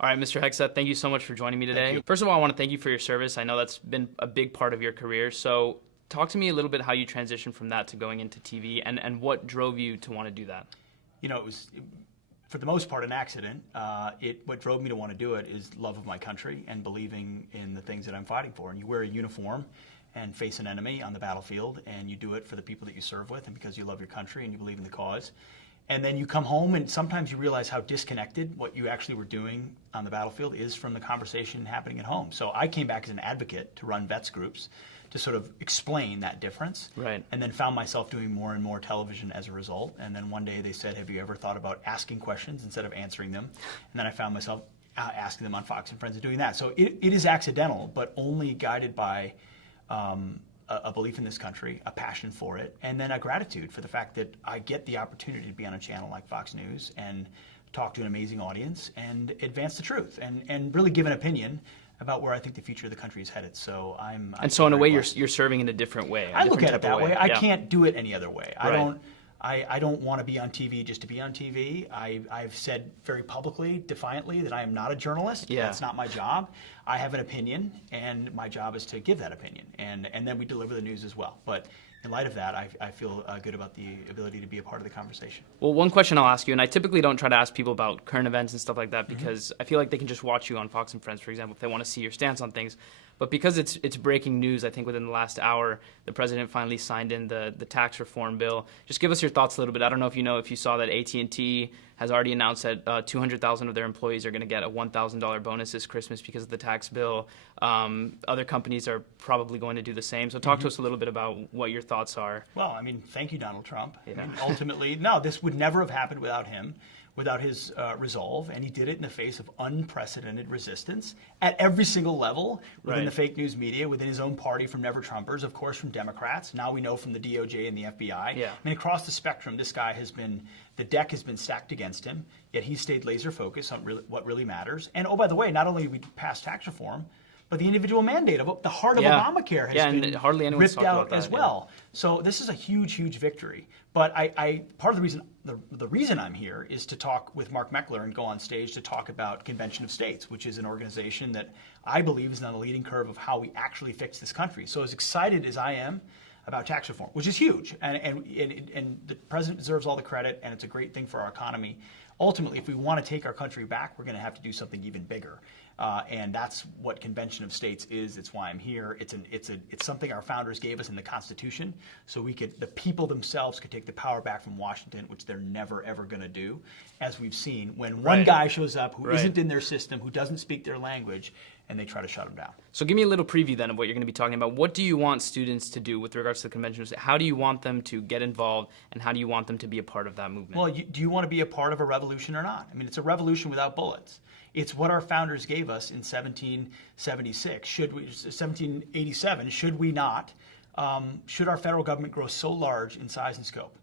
All right, Mr. Hegseth, thank you so much for joining me today. First of all, I want to thank you for your service. I know that's been a big part of your career. So talk to me a little bit how you transitioned from that to going into TV and what drove you to want to do that. It was, for the most part, an accident. What drove me to want to do it is love of my country and believing in the things that I'm fighting for. And you wear a uniform and face an enemy on the battlefield, and you do it for the people that you serve with and because you love your country and you believe in the cause. And then you come home and sometimes you realize how disconnected what you actually were doing on the battlefield is from the conversation happening at home. So I came back as an advocate to run vets groups to sort of explain that difference. Right. And then found myself doing more and more television as a result. And then one day they said, have you ever thought about asking questions instead of answering them? And then I found myself asking them on Fox and Friends and doing that. So it is accidental, but only guided by a belief in this country, a passion for it, and then a gratitude for the fact that I get the opportunity to be on a channel like Fox News and talk to an amazing audience and advance the truth and really give an opinion about where I think the future of the country is headed. So so in a way, you're serving in a different way. I look at it that way. I can't do it any other way. Right. I don't want to be on TV just to be on TV. I've said very publicly, defiantly, that I am not a journalist. Yeah. That's not my job. I have an opinion, and my job is to give that opinion, and then we deliver the news as well. But in light of that, I feel good about the ability to be a part of the conversation. Well, one question I'll ask you, and I typically don't try to ask people about current events and stuff like that because I feel like they can just watch you on Fox and Friends, for example, if they want to see your stance on things. But because it's breaking news, I think within the last hour, the president finally signed in the tax reform bill. Just give us your thoughts a little bit. I don't know if you saw that AT&T has already announced that 200,000 of their employees are going to get a $1,000 bonus this Christmas because of the tax bill. Other companies are probably going to do the same. So talk to us a little bit about what your thoughts are. Well, I mean, thank you, Donald Trump. Yeah. I mean, ultimately, no, this would never have happened without him, without his resolve, and he did it in the face of unprecedented resistance at every single level within the fake news media, within his own party from Never Trumpers, of course from Democrats. Now we know from the DOJ and the FBI. Yeah. I mean, across the spectrum, this guy the deck has been stacked against him, yet he stayed laser focused on what really matters. And oh, by the way, not only did we pass tax reform, but the individual mandate of the heart of Obamacare has been hardly anyone's ripped out about that, as well. So this is a huge, huge victory. But part of the reason I'm here is to talk with Mark Meckler and go on stage to talk about Convention of States, which is an organization that I believe is on the leading curve of how we actually fix this country. So as excited as I am about tax reform, which is huge, and the president deserves all the credit, and it's a great thing for our economy. Ultimately, if we want to take our country back, we're going to have to do something even bigger. And that's what Convention of States is. It's why I'm here. It's something our founders gave us in the Constitution, so the people themselves could take the power back from Washington, which they're never ever going to do, as we've seen when one guy shows up who isn't in their system, who doesn't speak their language, and they try to shut them down. So give me a little preview then of what you're going to be talking about. What do you want students to do with regards to the Convention of States? How do you want them to get involved, and how do you want them to be a part of that movement? Well, do you want to be a part of a revolution or not? I mean, it's a revolution without bullets. It's what our founders gave us in 1776. 1787, should we not? Should our federal government grow so large in size and scope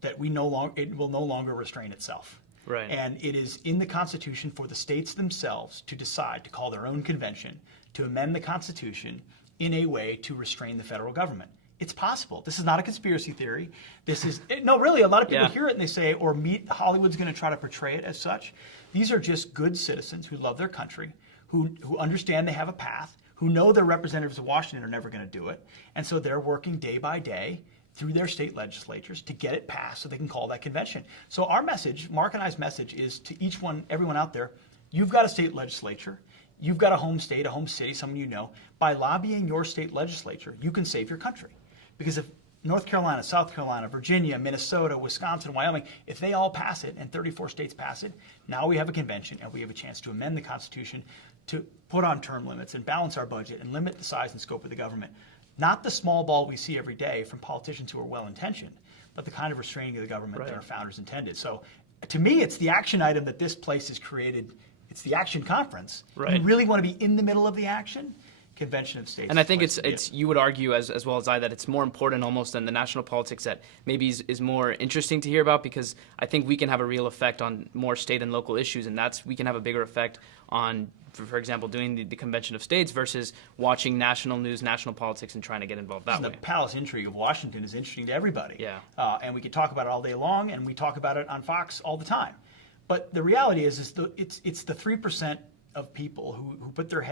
that it will no longer restrain itself? Right. And it is in the Constitution for the states themselves to decide to call their own convention to amend the Constitution in a way to restrain the federal government. It's possible. This is not a conspiracy theory. This is no, really. A lot of people hear it and they say, Hollywood's going to try to portray it as such. These are just good citizens who love their country, who understand they have a path, who know their representatives of Washington are never going to do it, and so they're working day by day through their state legislatures to get it passed so they can call that convention. So our message, Mark and I's message, is to everyone out there, you've got a state legislature, you've got a home state, a home city, someone you know. By lobbying your state legislature, you can save your country. Because if North Carolina, South Carolina, Virginia, Minnesota, Wisconsin, Wyoming, if they all pass it and 34 states pass it, now we have a convention and we have a chance to amend the Constitution to put on term limits and balance our budget and limit the size and scope of the government. Not the small ball we see every day from politicians who are well-intentioned, but the kind of restraining of the government that our founders intended. So to me, it's the action item that this place has created. It's the action conference. Right. You really want to be in the middle of the action? Convention of States. And I think it's you would argue as well as I that it's more important almost than the national politics that maybe is more interesting to hear about, because I think we can have a real effect on more state and local issues, and we can have a bigger effect on, for example, doing the Convention of States versus watching national news, national politics, and trying to get involved that way. The palace intrigue of Washington is interesting to everybody. Yeah. And we could talk about it all day long, and we talk about it on Fox all the time. But the reality is it's the 3% of people who put their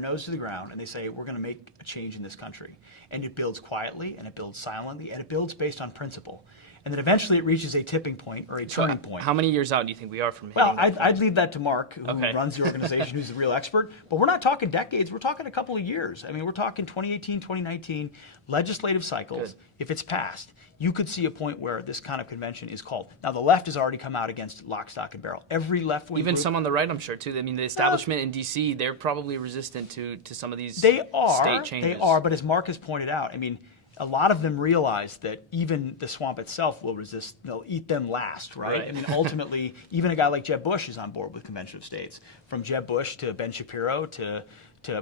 nose to the ground and they say, we're going to make a change in this country. And it builds quietly, and it builds silently, and it builds based on principle. And then eventually it reaches a tipping point or a turning point. How many years out do you think we are from Well, hitting that I'd leave that to Mark, who Okay. runs the organization, who's the real expert. But we're not talking decades. We're talking a couple of years. I mean, we're talking 2018, 2019, legislative cycles. Good. If it's passed, you could see a point where this kind of convention is called. Now, the left has already come out against lock, stock, and barrel. Every left-wing Even group, some on the right, I'm sure, too. I mean, the establishment in D.C., they're probably resistant to some of these They are, state changes. They are, but as Mark has pointed out, I mean, a lot of them realize that even the swamp itself will resist. They'll eat them last, right? I mean, ultimately, even a guy like Jeb Bush is on board with Convention of States. From Jeb Bush to Ben Shapiro to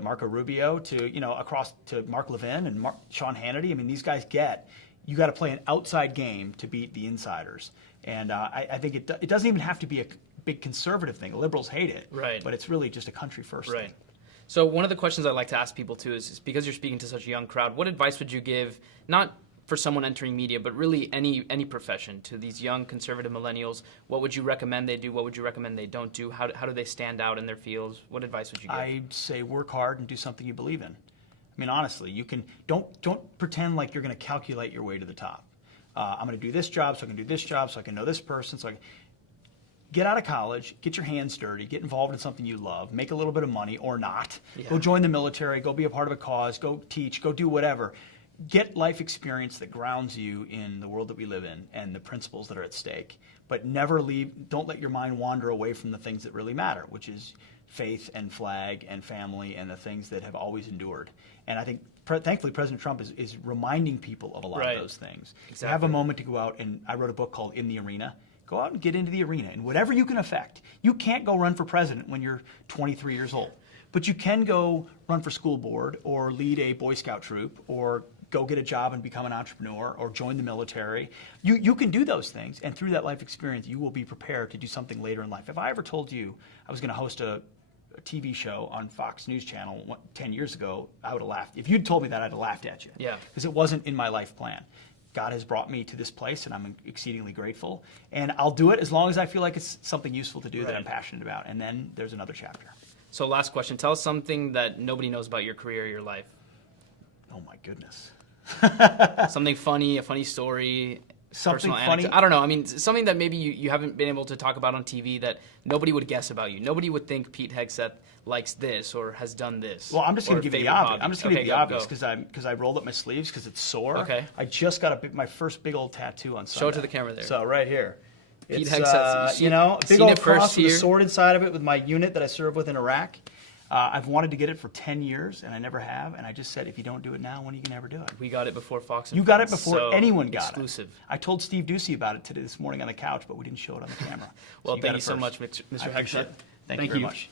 Marco Rubio to, across to Mark Levin and Sean Hannity. I mean, these guys you got to play an outside game to beat the insiders. And I think it doesn't even have to be a big conservative thing. The liberals hate it, Right. But it's really just a country first Right. thing. So one of the questions I like to ask people, too, is because you're speaking to such a young crowd, what advice would you give, not for someone entering media, but really any profession, to these young conservative millennials? What would you recommend they do? What would you recommend they don't do? How do they stand out in their fields? What advice would you give? I'd say work hard and do something you believe in. I mean, honestly, don't pretend like you're going to calculate your way to the top. I'm going to do this job, so I can do this job, so I can know this person, get out of college, get your hands dirty, get involved in something you love, make a little bit of money or not, Go join the military, go be a part of a cause, go teach, go do whatever. Get life experience that grounds you in the world that we live in and the principles that are at stake. But don't let your mind wander away from the things that really matter, which is faith and flag and family and the things that have always endured. And I think, thankfully, President Trump is reminding people of a lot of those things. Exactly. Have a moment to go out, and I wrote a book called In the Arena. Go out and get into the arena, and whatever you can affect. You can't go run for president when you're 23 years old, but you can go run for school board or lead a Boy Scout troop or go get a job and become an entrepreneur or join the military. You can do those things, and through that life experience, you will be prepared to do something later in life. If I ever told you I was going to host a TV show on Fox News Channel 10 years ago, I would have laughed. If you'd told me that, I'd have laughed at you. Yeah. Because it wasn't in my life plan. God has brought me to this place, and I'm exceedingly grateful. And I'll do it as long as I feel like it's something useful to do that I'm passionate about. And then there's another chapter. So last question. Tell us something that nobody knows about your career or your life. Oh, my goodness. Something funny, a funny story, Something personal funny? anecdote. I don't know. I mean, something that maybe you haven't been able to talk about on TV that nobody would guess about you. Nobody would think Pete Hegseth likes this or has done this. Well, I'm just going to give you the obvious. I'm just going to give you the obvious go. because I rolled up my sleeves because it's sore. Okay. I just got my first big old tattoo on Sunday. Show it to the camera there. So right here. Pete It's Hegseth. a big Seen old it cross first with a here. sword inside of it with my unit that I served with in Iraq. I've wanted to get it for 10 years, and I never have. And I just said, if you don't do it now, when are you going to ever do it? We got it before Fox and You got it Friends, before so anyone got exclusive. it. I told Steve Ducey about it this morning on the couch, but we didn't show it on the camera. Well, got thank it you so first. much, Mr. I appreciate Hegseth. it. Thank you very much.